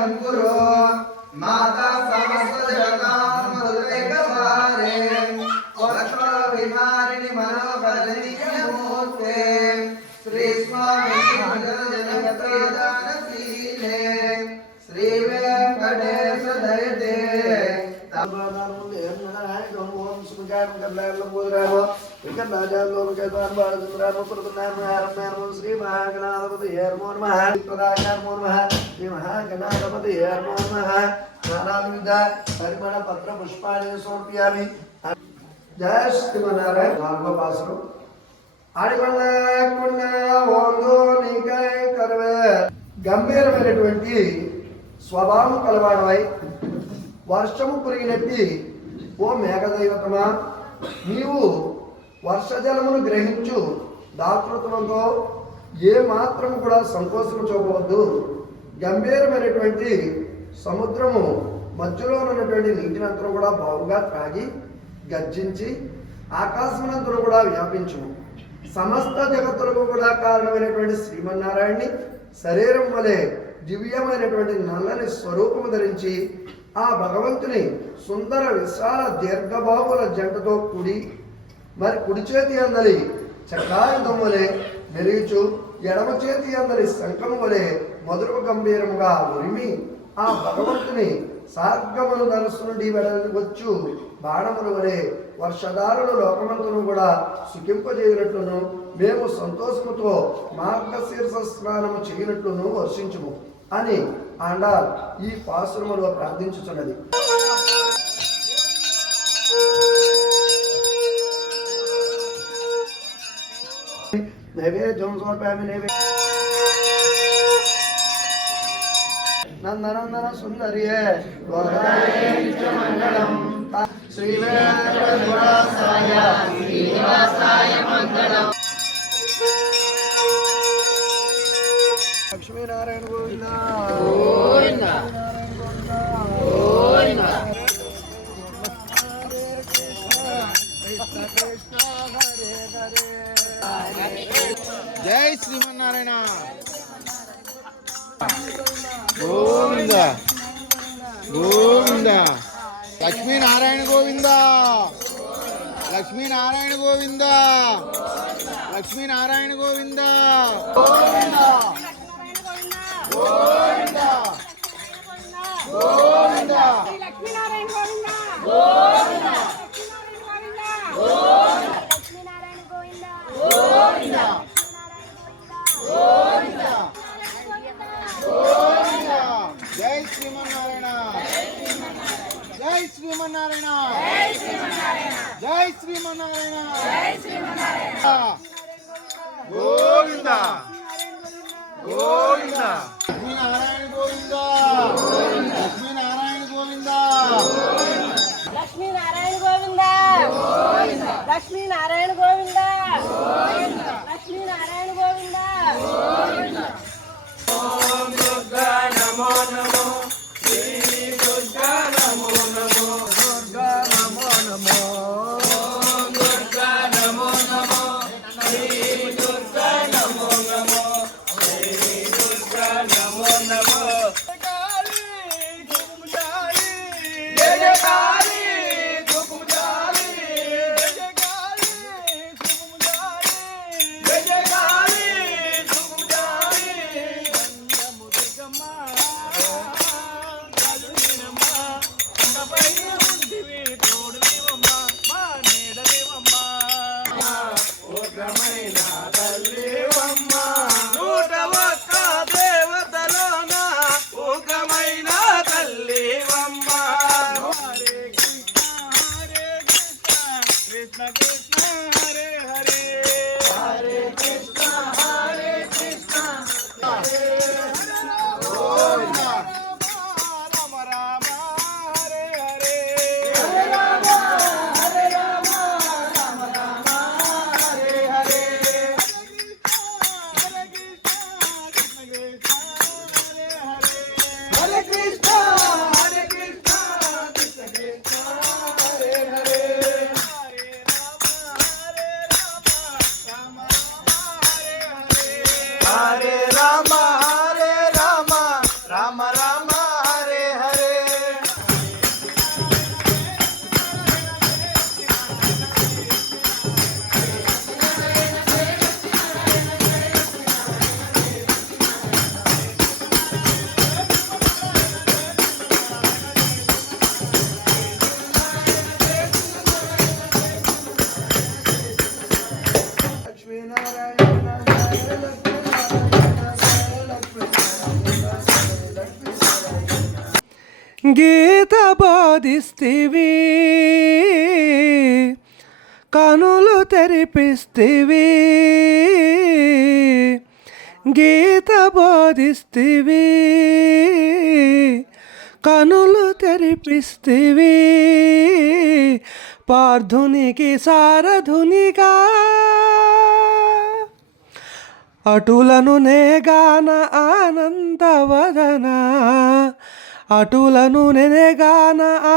त्रयं गुरो माता समस्त जगतां मधुरैकवारे लक्ष्मणविहारिणि मनोहरणीयमूर्ते श्रीस्वामी जनप्रदानशीले श्रीवेङ्कटे सुधयते ओम सुखजायं कल्लायं बोधरायं శ్రీ మహాగణాధిపతి నమో నమః ప్రదాయ నమో నమః శ్రీ మహాగణాధిపతి నమో నమః నానావిధ పరిమళ పత్ర పుష్పాన్ని సమర్పయామి జయ శ్రీమన్నారాయణ నాలుగో పాసరం ఆడికొండ కొండ ఓందో నీకై కరవే గంభీరమైనటువంటి స్వభావం కలవాడవై వర్షము కురిగినట్టి ఓ మేఘదైవతమా? నీవు వర్షజలమును గ్రహించు. దాతృత్వంతో ఏ మాత్రం కూడా సంకోచము చూపవద్దు. గంభీరమైనటువంటి సముద్రము మధ్యలో ఉన్నటువంటి నీటినంతరం కూడా బావుగా త్రాగి గర్జించి ఆకాశమునంతరం కూడా వ్యాపించు సమస్త జగత్తులకు కూడా కారణమైనటువంటి శ్రీమన్నారాయణ్ణి శరీరం వలె దివ్యమైనటువంటి నల్లని స్వరూపము ధరించి ఆ భగవంతుని సుందర విశాల దీర్ఘబాహుల జంటతో కూడి మరి కుడి చేతి అందరి చక్రాయుధం వలె మెరుగుచు ఎడమ చేతి అందరి శంఖము వలె మధుర గంభీరముగా ఉరిమి ఆ భగవంతుని సార్గమను ధనస్సు నుండి వెడవచ్చు బాణములు వలె వర్షధారులు లోకమంతును కూడా సుఖింపజేయనట్లును మేము సంతోషముతో మార్గశీర్ష స్నానము చేయనట్లును వర్షించుము అని ఆండాల్ ఈ పాశ్రములో ప్రార్థించుచున్నది నైవేద్యం సమర్పయామి నైవేద్యం నందనందన సుందరియే మంగళం శ్రీ వెంకటేశ్వరాయ శ్రీనివాసాయ మంగళం లక్ష్మీనారాయణ గోవింద గోవింద గోవింద జై శ్రీమన్నారాయణ. గోవింద గోవింద. లక్ష్మీనారాయణ గోవింద. లక్ష్మీనారాయణ గోవింద. లక్ష్మీనారాయణ గోవింద. శ్రీ లక్ష్మీనారాయణ గోవింద. జై శ్రీమన్నారాయణ. జై శ్రీమన్నారాయణ. గోవింద. గోవింద. గీత బోధిస్తివి కనులు తెరిపిస్తివి గీత బోధిస్తివి కనులు తెరిపిస్తివి. పార్థునికి సారధునిగా అటులను నేగాన ఆనందవదనా అటులను నెనగాన